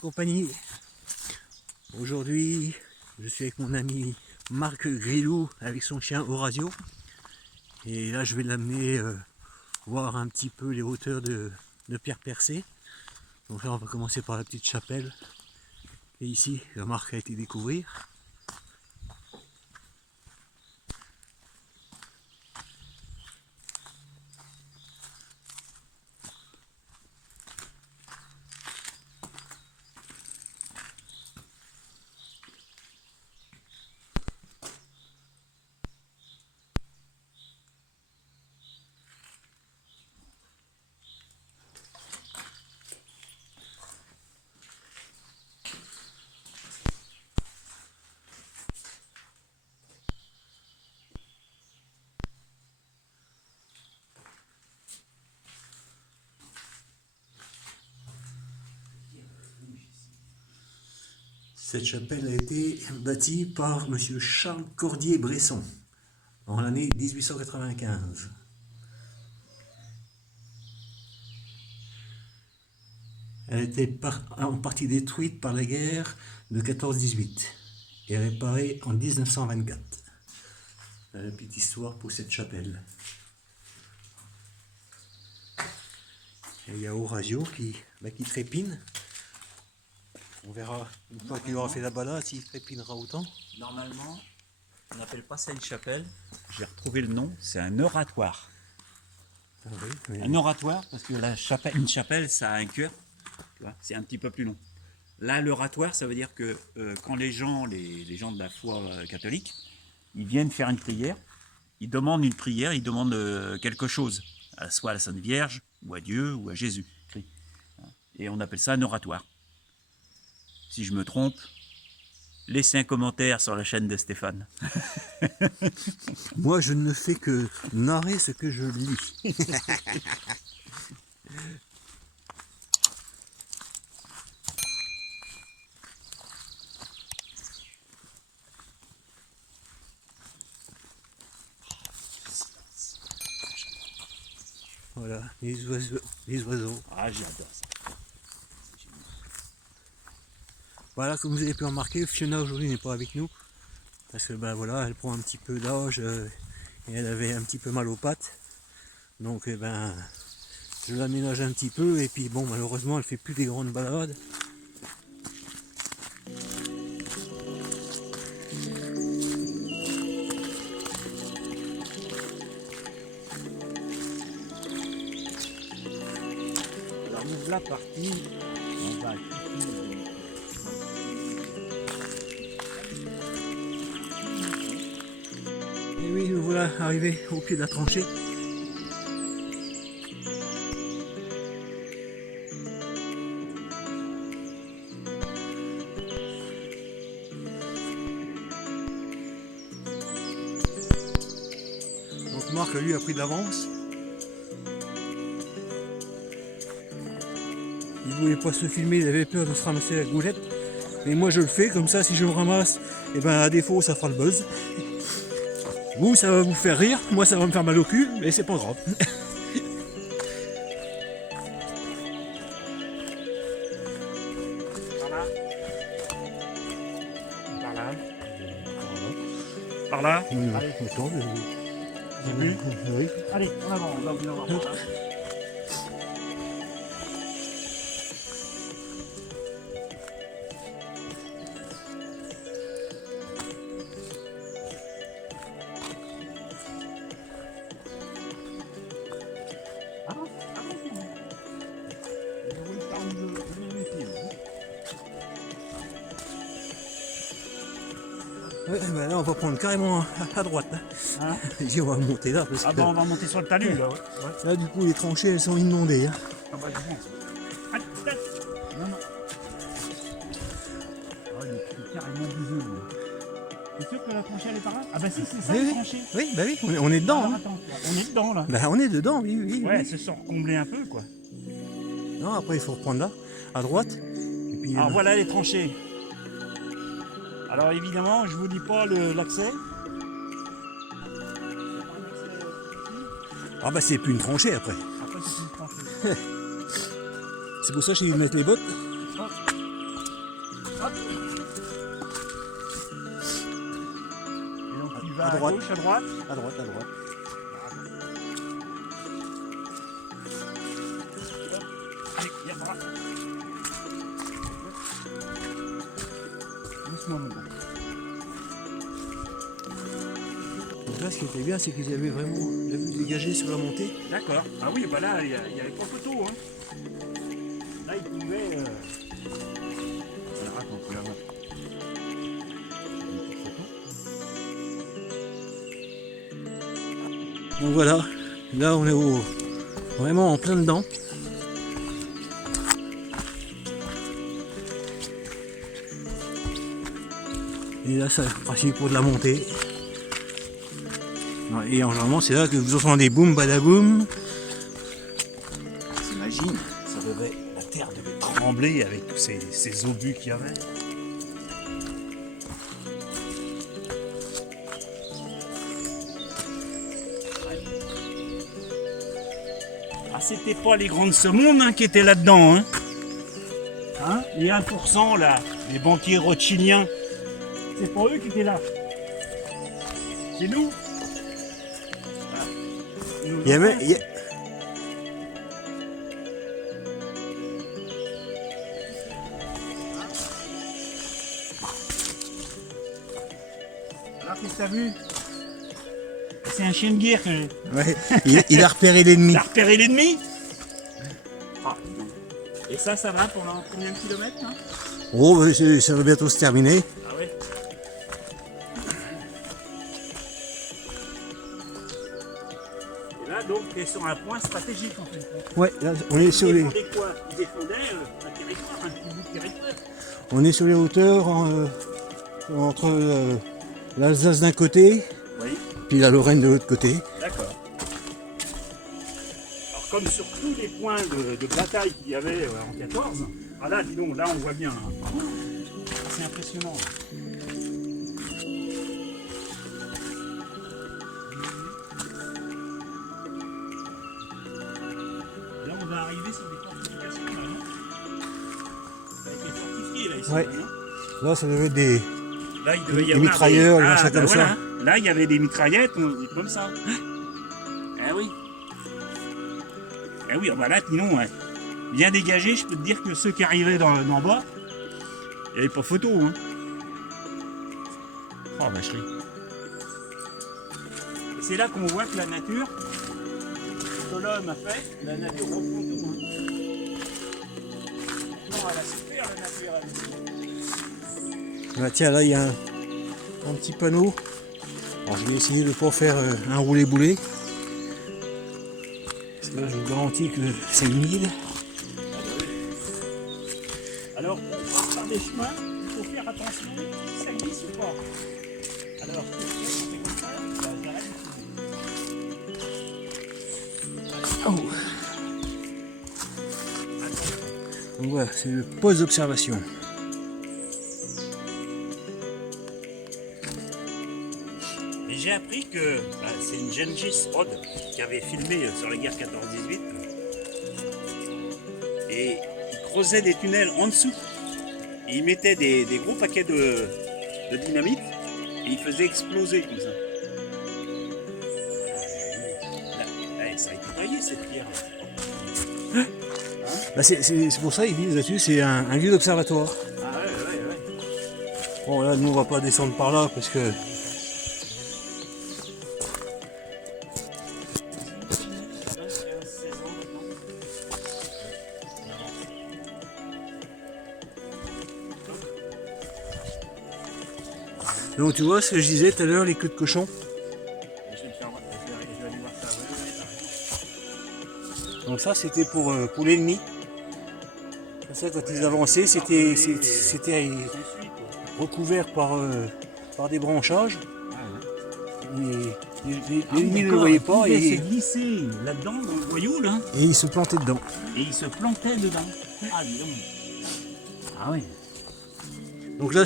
compagnie. Aujourd'hui, je suis avec mon ami Marc Grilou avec son chien Horatio. Et là, je vais l'amener voir un petit peu les hauteurs de Pierre Percé. Donc là, on va commencer par la petite chapelle. Et ici, Marc a été découvrir. Cette chapelle a été bâtie par M. Charles Cordier-Bresson en l'année 1895. Elle était en partie détruite par la guerre de 14-18 et réparée en 1924. La petite histoire pour cette chapelle. Et il y a Horatio qui trépine. On verra une fois qu'il aura fait la balade s'il trépinera autant. Normalement, on n'appelle pas ça une chapelle. J'ai retrouvé le nom, c'est un oratoire. Ah oui, mais... Un oratoire, parce que une chapelle, ça a un cœur. C'est un petit peu plus long. Là, l'oratoire, ça veut dire que quand les gens de la foi catholique, ils viennent faire une prière, ils demandent une prière, ils demandent quelque chose, soit à la Sainte Vierge, ou à Dieu, ou à Jésus. Et on appelle ça un oratoire. Si je me trompe, laissez un commentaire sur la chaîne de Stéphane. Moi, je ne fais que narrer ce que je lis. Voilà, les oiseaux. Ah, j'adore ça. Voilà, comme vous avez pu remarquer, Fiona aujourd'hui n'est pas avec nous. Parce que ben voilà, elle prend un petit peu d'âge et elle avait un petit peu mal aux pattes. Donc ben je l'aménage un petit peu et puis bon, malheureusement elle fait plus des grandes balades. Alors nous voilà partis. On va Et oui, nous voilà arrivés au pied de la tranchée. Donc Marc lui a pris de l'avance. Il voulait pas se filmer, il avait peur de se ramasser la goulette. Mais moi je le fais, comme ça si je me ramasse, et ben à défaut ça fera le buzz. Vous, ça va vous faire rire, moi ça va me faire mal au cul, mais c'est pas grave. par là. Par là. Par là. Allez. Attends, Oui. oui. Allez, en avant, on va venir voir par là. Ouais, ben là on va prendre carrément à droite. Là. Hein, on va monter là parce ah que bah on va monter sur le talus là. Ouais. là du coup les tranchées elles sont inondées. Hein. Ah bah je pense. Allez, non, non. Ah, il est carrément bouseux. T'es sûr que la tranchée elle est par là? Ah bah si, c'est ça Oui, la oui. tranchée. Oui, bah oui, on est dedans. Alors, Hein. attends, on est dedans là. Bah on est dedans, oui, oui. Ouais, oui. c'est sans combler un peu quoi. Non, après il faut reprendre là, à droite. Et puis, Alors voilà les tranchées. Alors évidemment, je vous dis pas l'accès. Ah bah c'est plus une tranchée après. Après c'est une tranchée. C'est pour ça que j'ai dû mettre les bottes. Hop. Hop. Et donc tu vas À droite. gauche, à droite. À droite, à droite. Allez, viens par là. Doucement, mon gars. Donc là, ce qui était bien, c'est qu'il y avait vraiment la vue dégagée sur la montée. D'accord. Ah oui, voilà, il y avait pas photo. Hein. Là, il pouvait. Alors, attends, tu vas voir. Donc voilà, là on est vraiment en plein dedans. Et là, c'est pratique pour de la montée. Et généralement, c'est là que vous entendez boum badaboum. T'imagines, ça devait, la terre devait trembler avec tous ces obus qu'il y avait. Ah, c'était pas les grands de ce monde hein, qui étaient là-dedans. Hein, les 1% là, les banquiers rothschildiens, c'est pas eux qui étaient là. C'est nous. Ah. Nous Il y avait, Alors qu'est-ce que t'as vu? C'est un chien de guerre que j'ai. ouais, il a repéré l'ennemi. T'as repéré l'ennemi? Ah, dis donc. Et ça va pendant combien de kilomètres hein? Oh, ça va bientôt se terminer. Ah ouais. Et là donc t'es sur un point stratégique en fait. Ouais, là, on est sur les, Ils défendaient quoi? Ils défendaient un territoire, un petit bout de territoire. on est sur les hauteurs entre l'Alsace d'un côté, Oui, puis la Lorraine de l'autre côté. d'accord. Alors comme sur tous les points de bataille qu'il y avait en 14, ah là dis donc, là on voit bien. Hein. C'est impressionnant. Là on va arriver sur des fortifications là, non? Ça a été fortifié là ici. Ouais. hein. Là, ça devait être des. Là il devait y Des avoir mitrailleurs, des... des machins comme ça. voilà. Là il y avait des mitraillettes comme ça. Ah oui. Ah oui, bah là, sinon, ouais, bien dégagé, je peux te dire que ceux qui arrivaient d'en bas, il n'y avait pas photo. Hein. Oh, vacherie. Et c'est là qu'on voit que la nature, ce que l'homme a fait, la nature reprend tout. Hein. Non, elle a super la nature. Elle. Bah, tiens, là, il y a un petit panneau. Alors, je vais essayer de ne pas faire un roulé-boulé. Parce que là, je vous garantis que c'est humide. Alors, on part des chemins, il faut faire attention si ça glisse ou pas. Alors, on fait comme ça, bah, j'arrête. Oh. Donc voilà, c'est le poste d'observation. Et j'ai appris que c'est une Gengis Rod qui avait filmé sur la guerre 14-18 et il creusait des tunnels en dessous et il mettait des gros paquets de dynamite et il faisait exploser comme ça. Là, ça a été taillé cette pierre. Bah, c'est pour ça qu'ils disent là-dessus, c'est un lieu d'observatoire. Ah ouais. Bon là, nous on va pas descendre par là parce que donc tu vois ce que je disais tout à l'heure, les queues de cochon. Je vais aller voir ça. Donc ça c'était pour l'ennemi. Comme ça quand ils avançaient, c'était recouvert par des branchages. L'ennemi ne le voyait pas Il s'est et glissé là-dedans dans le voyou là. il se plantait dedans. Et il se plantait dedans. Ah, dis donc. Ah oui. Donc là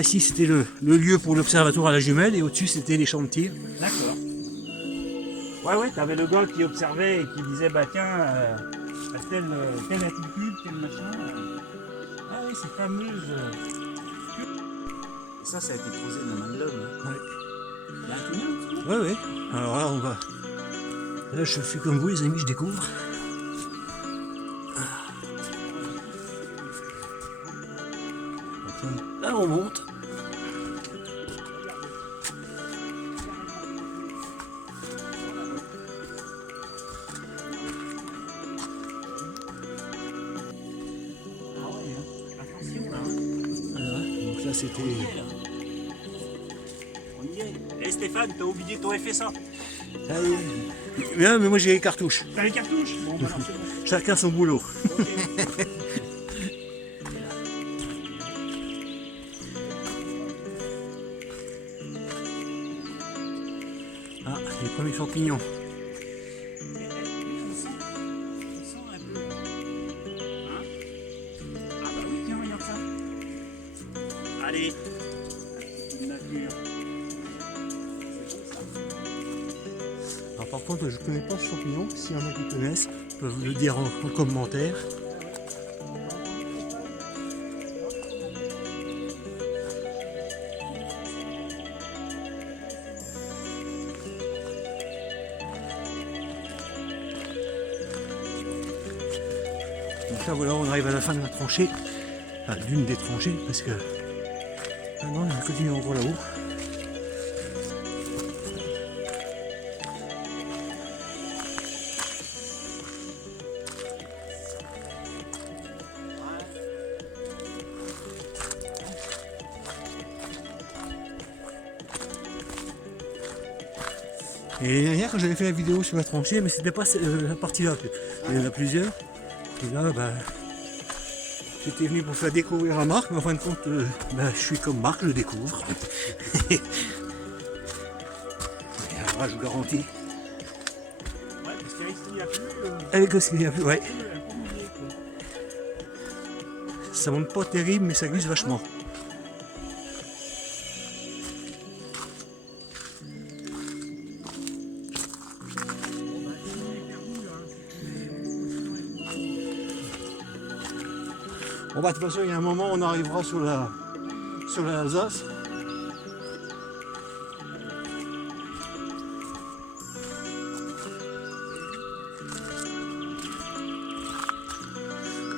ici c'était le lieu pour l'observatoire à la jumelle et au-dessus c'était les champs de tir. D'accord. Ouais, t'avais le gars qui observait et qui disait, bah tiens, à telle altitude, tel machin. Ah oui, ces fameuses Ça a été creusé de la main de l'homme. Hein. Ouais. Il y a un tunnel en dessous. Ouais, ouais. Alors là, on va. Là, je fais comme vous, les amis, je découvre. Là, on monte. Voilà. Donc là, c'était. On y est. Eh Stéphane, t'as oublié ton FSA. Allez. Bien, mais moi j'ai les cartouches. T'as les cartouches? Bon, bah alors c'est bon. Chacun son boulot. Ok. Ah, les premiers champignons. On sent un peu. Hein? Ah bah oui, tiens, regarde ça. Allez. Une nature. C'est bon ça. Alors par contre, je connais pas ce champignon. S'il y en a qui connaissent, peuvent le dire en commentaire. Donc là voilà, on arrive à la fin de la tranchée, enfin d'une des tranchées, parce que ah non, il continue encore là-haut. Et l'année dernière, quand j'avais fait la vidéo sur la tranchée, mais c'était pas la partie-là, il y en a plusieurs. Et là, bah, j'étais venu pour faire découvrir à Marc, mais en fin de compte, bah, je suis comme Marc, je le découvre. Et alors là, je vous garantis. Ouais, parce qu'avec ce qu'il y a plus. Avec ce qu'il y a plus, ouais. Un peu mouillé, quoi. Ça monte pas terrible, mais ça glisse vachement. Bon bah de toute façon il y a un moment on arrivera sur l'Alsace.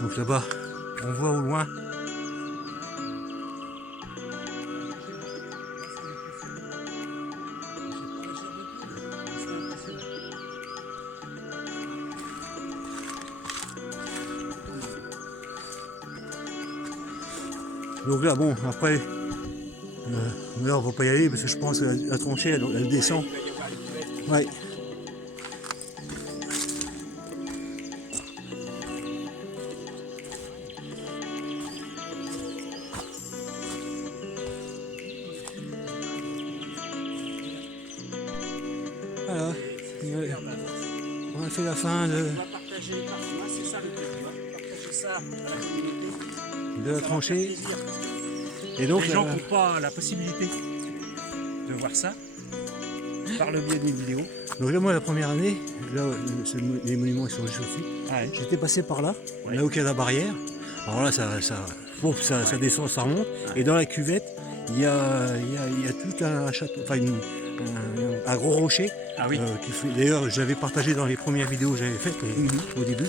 Donc là-bas, on voit au loin. Donc là bon après là on va pas y aller parce que je pense que la tranchée elle descend. Ouais. Voilà. On a fait la fin On va partager par moi, c'est ça le truc. On va partager ça à la communauté. de la Ça va faire tranchée. plaisir, parce que Et donc les gens qui n'ont pas la possibilité de voir ça par le biais des vidéos. donc là moi la première année, là les monuments ils sont juste au-dessus. Ouais. J'étais passé par là, Ouais. là où il y a la barrière. Alors là, ça descend, ça remonte. Et dans la cuvette, il y a tout un château, enfin un gros rocher. Ah oui. Qui fait, d'ailleurs, je l'avais partagé dans les premières vidéos que j'avais faites au début.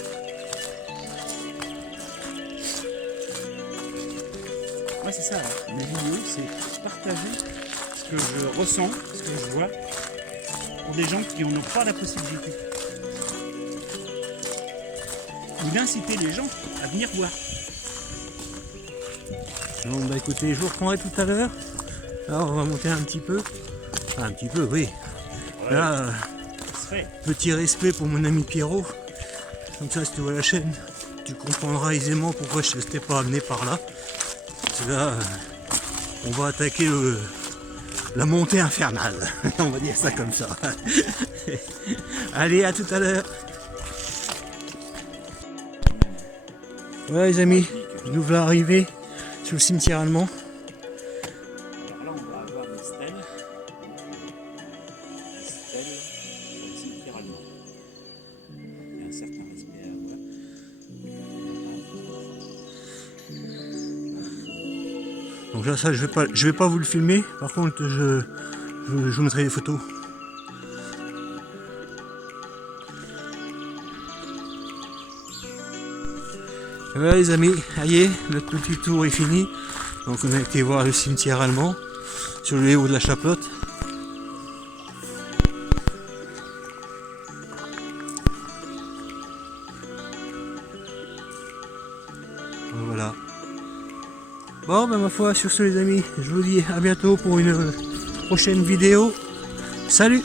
Ouais, c'est ça. Les vidéos, c'est partager ce que je ressens, ce que je vois, pour des gens qui n'en ont pas la possibilité. Ou d'inciter les gens à venir voir. Bon, bah écoutez, je vous reprendrai tout à l'heure. Là, on va monter un petit peu. Enfin, un petit peu, oui. Ouais. Là, Ça se fait. petit respect pour mon ami Pierrot. Comme ça, si tu vois la chaîne, tu comprendras aisément pourquoi je ne t'ai pas amené par là. Parce que là, on va attaquer la montée infernale. On va dire ça comme ça. Allez, à tout à l'heure. Voilà les amis, nous voilà arrivés sur le cimetière allemand. Alors là, on va avoir des stèles. Des stèles dans le cimetière allemand. Il y a un certain respect à avoir. Donc là, ça, je vais pas vous le filmer. Par contre, je vous mettrai des photos. Et voilà les amis, allez, notre petit tour est fini. Donc on a été voir le cimetière allemand sur le haut de la Chaplotte. Voilà. Bon ben ma foi, sur ce les amis, je vous dis à bientôt pour une prochaine vidéo. Salut!